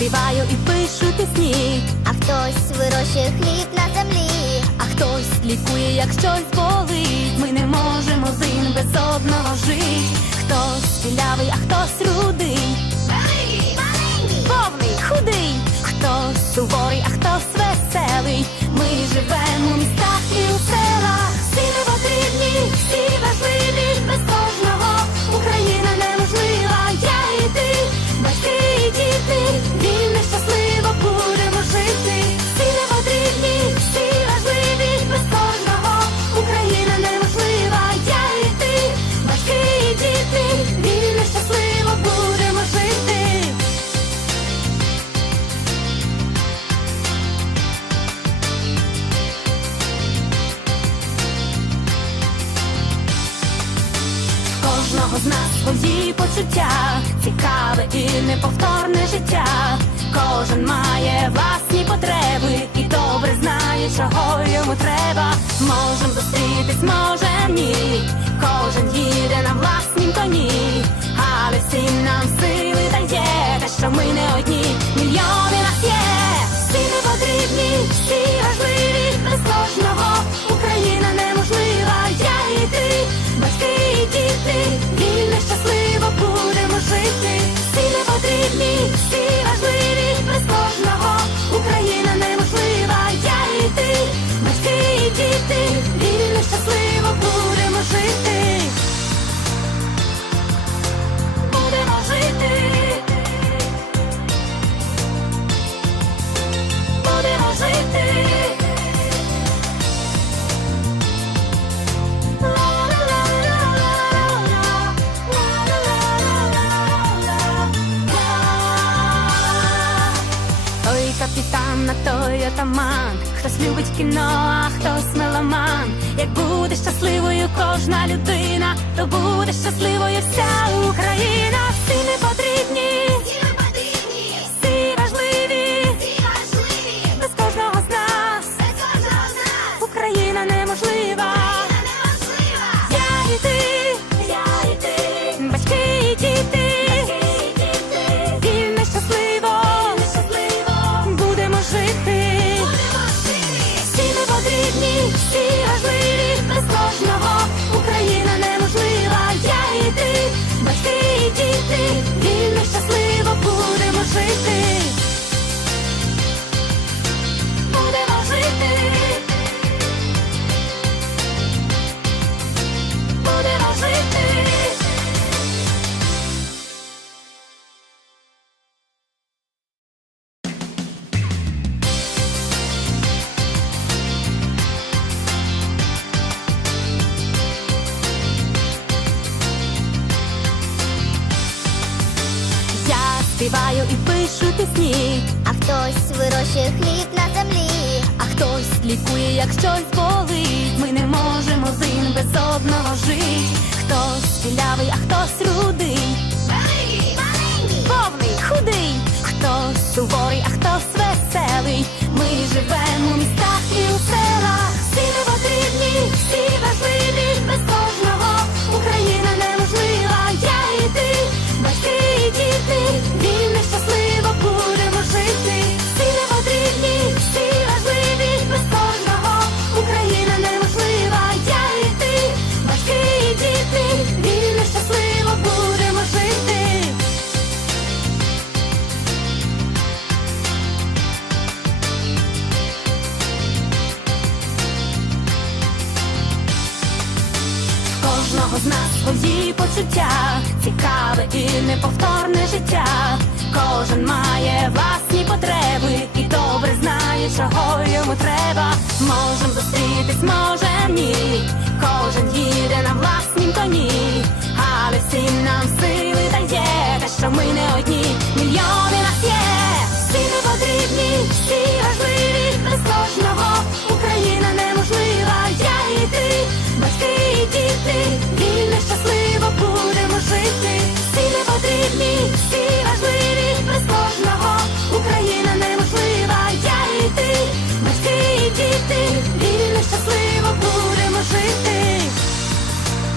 співаю і пишу пісні, а хтось вирощує хліб на землі. а хтось лікує, як щось болить. Ми не можемо один без одного жити. Хтось білявий, а хтось рудий, з нас свої почуття, цікаве і неповторне життя. Кожен має власні потреби і добре знає, чого йому треба. Можем зустрітись, можем ні. Кожен їде на власнім коні, але всім нам сили дає, те, що ми не одні, мільйони нас є. Всі ми потрібні, всі Той капітан, на той атаман, хтось любить кіно, а хтось меломан. Як буде щасливою кожна людина, то буде щасливою вся співаю і пишу пісні, А хтось вирощує хліб на землі. а хтось лікує, як щось болить. Ми не можемо один без одного жити. Хтось білявий, а хтось рудий, з нас свої почуття, цікаве і неповторне життя. Кожен має власні потреби і добре знає, чого йому треба. Можем зустрітись, може ні. Кожен їде на власнім коні,